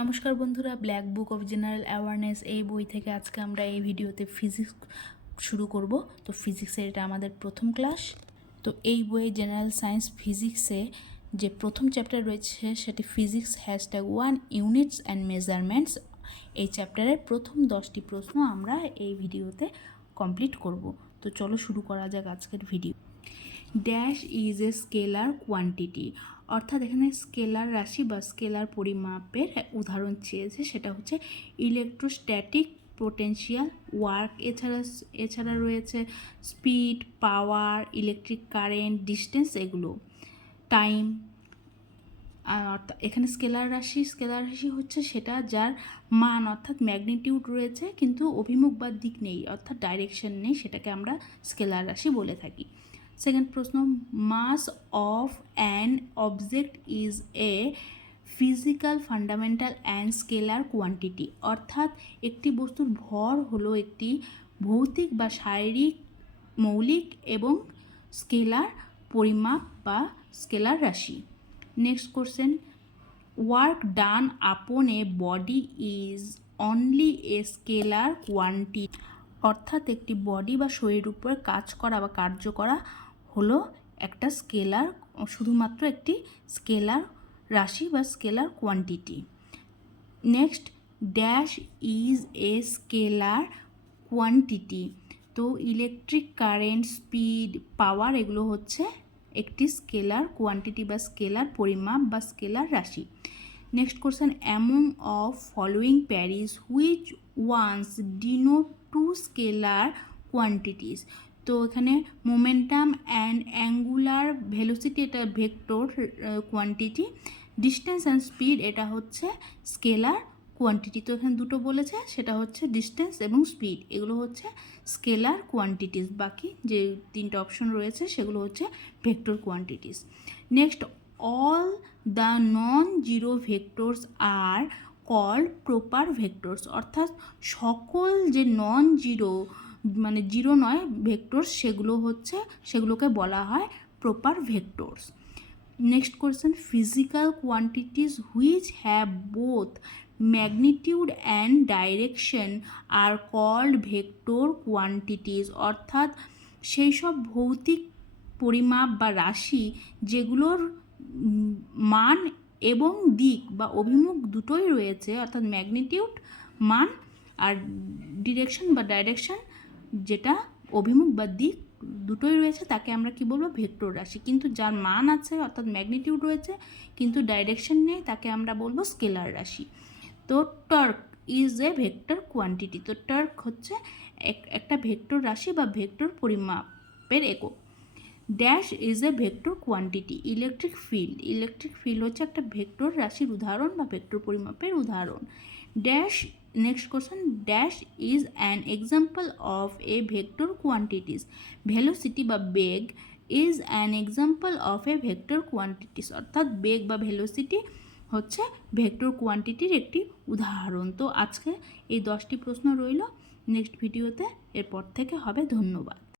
নমস্কার বন্ধুরা, black book of general awareness এই বই থেকে আজকে আমরা এই ভিডিওতে ফিজিক্স শুরু করব। তো ফিজিক্সের এটা আমাদের প্রথম ক্লাস। তো এই বইয়ে জেনারেল সায়েন্স ফিজিক্সে যে প্রথম চ্যাপ্টার রয়েছে সেটি ফিজিক্স #1 ইউনিটস অ্যান্ড মেজারমেন্টস। এই চ্যাপ্টারের প্রথম 10টি প্রশ্ন আমরা এই ভিডিওতে কমপ্লিট করব। তো চলো শুরু করা যাক আজকের video. Dash is A scalar quantity, অর্থাৎ এখানে স্কেলার রাশি বা স্কেলার পরিমাপের উদাহরণ চেয়েছে, সেটা হচ্ছে ইলেকট্রোস্ট্যাটিক পোটেনশিয়াল, ওয়ার্ক, এছাড়া রয়েছে স্পিড, পাওয়ার, ইলেকট্রিক কারেন্ট, ডিস্টেন্স, এগুলো টাইম। এখানে স্কেলার রাশি হচ্ছে সেটা যার মান অর্থাৎ ম্যাগনিটিউড রয়েছে কিন্তু অভিমুখ বা দিক নেই, অর্থাৎ ডাইরেকশন নেই, সেটাকে আমরা স্কেলার রাশি বলে থাকি। সেকেন্ড প্রশ্ন, mass of an object is a physical fundamental and scalar quantity, অর্থাৎ একটি বস্তুর ভর হলো একটি ভৌতিক বা শারীরিক মৌলিক এবং স্কেলার পরিমাপ বা স্কেলার রাশি। Next question, work done upon a body is only a scalar quantity, অর্থাৎ একটি বডি বা শরীরের উপর কাজ করা বা কার্য করা হলো একটা স্কেলার, শুধুমাত্র একটি স্কেলার রাশি বা scalar quantity. Next, dash is A scalar quantity, তো ইলেকট্রিক কারেন্ট, স্পিড, পাওয়ার এগুলো হচ্ছে একটি স্কেলার কোয়ান্টিটি বা স্কেলার পরিমাপ বা স্কেলার রাশি। Next question, among of following pairs which ones denote two scalar quantities, তো এখানে মোমেন্টাম অ্যান্ড অ্যাঙ্গুলার ভেলোসিটি এটা vector quantity, distance and speed এটা হচ্ছে স্কেলার কোয়ান্টিটি। তো এখানে দুটো বলেছে, সেটা হচ্ছে ডিস্টেন্স এবং স্পিড, এগুলো হচ্ছে স্কেলার কোয়ান্টিটিস, বাকি যে তিনটে অপশন রয়েছে সেগুলো হচ্ছে vector quantities. Next, all the non zero vectors are called proper vectors, অর্থাৎ সকল যে নন জিরো মানে জিরো নয় ভেক্টরস সেগুলোকে বলা হয় proper vectors. Next question, physical quantities which have both magnitude and direction are called vector quantities, অর্থাৎ সেই সব ভৌতিক পরিমাপ বা রাশি যেগুলোর মান এবং দিক বা অভিমুখ দুটোই রয়েছে, অর্থাৎ ম্যাগনিটিউড মান আর ডিরেকশন বা ডাইরেকশন যেটা অভিমুখ বা দিক দুটোই রয়েছে, তাকে আমরা কি বলবো, ভেক্টর রাশি। কিন্তু যার মান আছে অর্থাৎ ম্যাগনিটিউড রয়েছে কিন্তু ডাইরেকশন নেই, তাকে আমরা বলবো স্কেলার রাশি। তো torque is a vector quantity, তো টর্ক হচ্ছে একটা ভেক্টর রাশি বা ভেক্টর পরিমাপের একক। Dash is a vector quantity, electric field হচ্ছে একটা ভেক্টর রাশির উদাহরণ বা ভেক্টর পরিমাপের উদাহরণ। Dash, next question, dash is an example of a vector quantities, velocity বা বেগ is an example of a vector quantities, অর্থাৎ বেগ বা ভেলোসিটি হচ্ছে ভেক্টর কোয়ান্টিটির একটি উদাহরণ। তো আজকে এই 10টি প্রশ্ন রইল, নেক্সট ভিডিওতে এরপর থেকে হবে। ধন্যবাদ।